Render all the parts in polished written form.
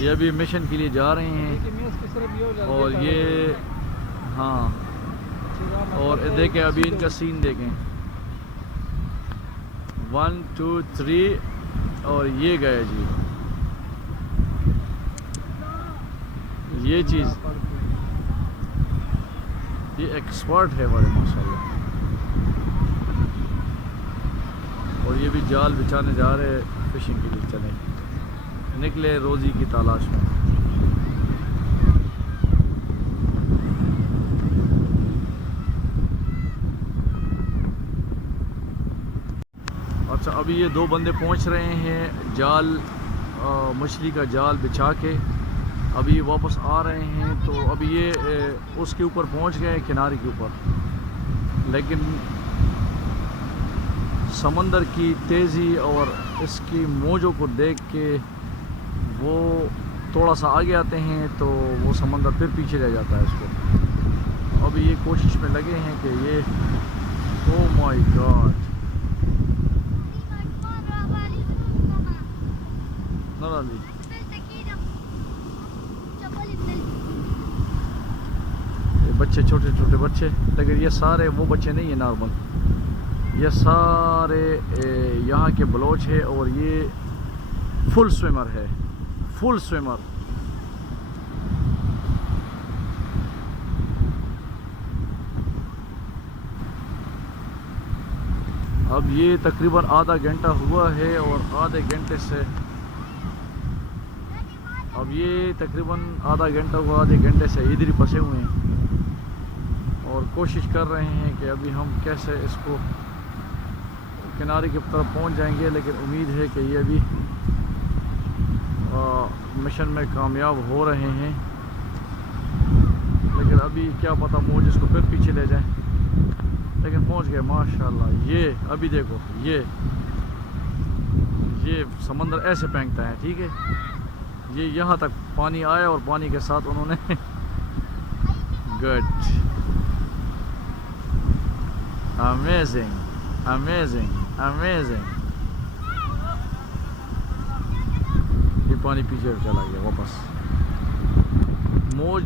ये अभी मिशन के लिए जा रहे हैं और ये हाँ, और देखें अभी इनका सीन देखें 1 2 3 और ये गए जी। ये चीज़ ये एक्सपर्ट है बड़े माशाल्लाह। और ये भी जाल बिछाने जा रहे हैं फिशिंग के लिए। चले निकले रोज़ी की तलाश में। अच्छा अभी ये दो बंदे पहुंच रहे हैं जाल मछली का जाल बिछा के अभी ये वापस आ रहे हैं। तो अभी ये उसके ऊपर पहुंच गए किनारे के ऊपर, लेकिन समंदर की तेज़ी और इसकी मौजों को देख के वो थोड़ा सा आगे आते हैं तो वो समंदर फिर पीछे ले जाता है इसको। अभी ये कोशिश में लगे हैं कि ये ओह माय गॉड ये बच्चे छोटे छोटे बच्चे, लेकिन ये सारे वो बच्चे नहीं है नॉर्मल, ये सारे यहाँ के बलोच है और ये फुल स्विमर है, फुल स्विमर। अब ये तकरीबन आधा घंटा हुआ है और आधे घंटे से अब ये तकरीबन आधा घंटा हुआ, आधे घंटे से इधर ही फंसे हुए हैं और कोशिश कर रहे हैं कि अभी हम कैसे इसको किनारे की तरफ पहुंच जाएंगे। लेकिन उम्मीद है कि ये अभी मिशन में कामयाब हो रहे हैं, लेकिन अभी क्या पता मौज इसको फिर पीछे ले जाए। लेकिन पहुंच गए माशाल्लाह। ये अभी देखो ये समंदर ऐसे फेंकता है, ठीक है। ये यहाँ तक पानी आया और पानी के साथ उन्होंने गुड अमेजिंग अमेजिंग अमेजिंग। ये पानी पीछे चला गया वापस। मौज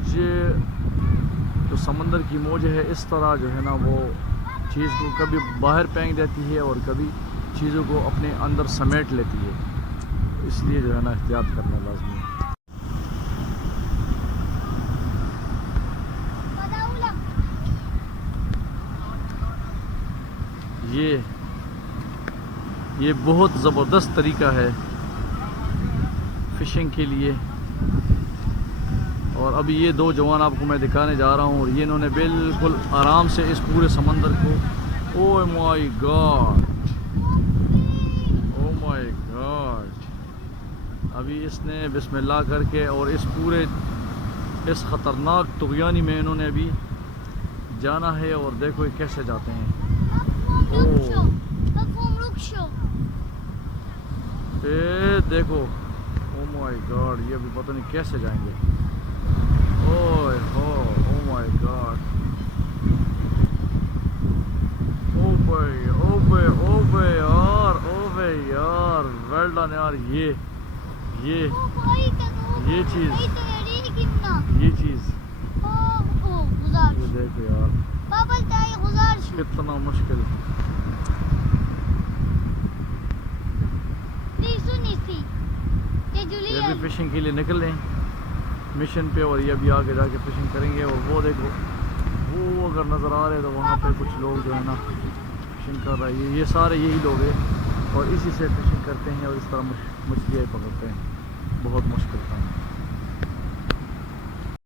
जो समंदर की मौज है इस तरह जो है ना वो चीज़ को कभी बाहर फेंक देती है और कभी चीज़ों को अपने अंदर समेट लेती है, इसलिए जो है ना एहतियात करना लाजमी है। ये बहुत ज़बरदस्त तरीका है फ़िशिंग के लिए। और अभी ये दो जवान आपको मैं दिखाने जा रहा हूँ और ये इन्होंने बिल्कुल आराम से इस पूरे समंदर को oh my God oh my God. अभी इसने बिस्मिल्लाह करके और इस पूरे इस ख़तरनाक तुग़यानी में इन्होंने अभी जाना है और देखो ये कैसे जाते हैं। ओह देखो ओह माय गॉड, ये अभी पता नहीं कैसे जाएंगे। ओह हो ओह माय गॉड ओबे यार वेल डन यार। ये चीज़ ये देखो यार कितना मुश्किल। ये भी फिशिंग के लिए निकल रहे हैं मिशन पे और ये अभी आगे जाके फिशिंग करेंगे। और वो देखो वो अगर नज़र आ रहे हैं तो वहाँ पे कुछ लोग जो है ना फिशिंग कर रहे हैं। ये सारे यही लोग हैं और इसी से फिशिंग करते हैं और इस तरह मछलियाँ पकड़ते हैं। बहुत मुश्किल काम है।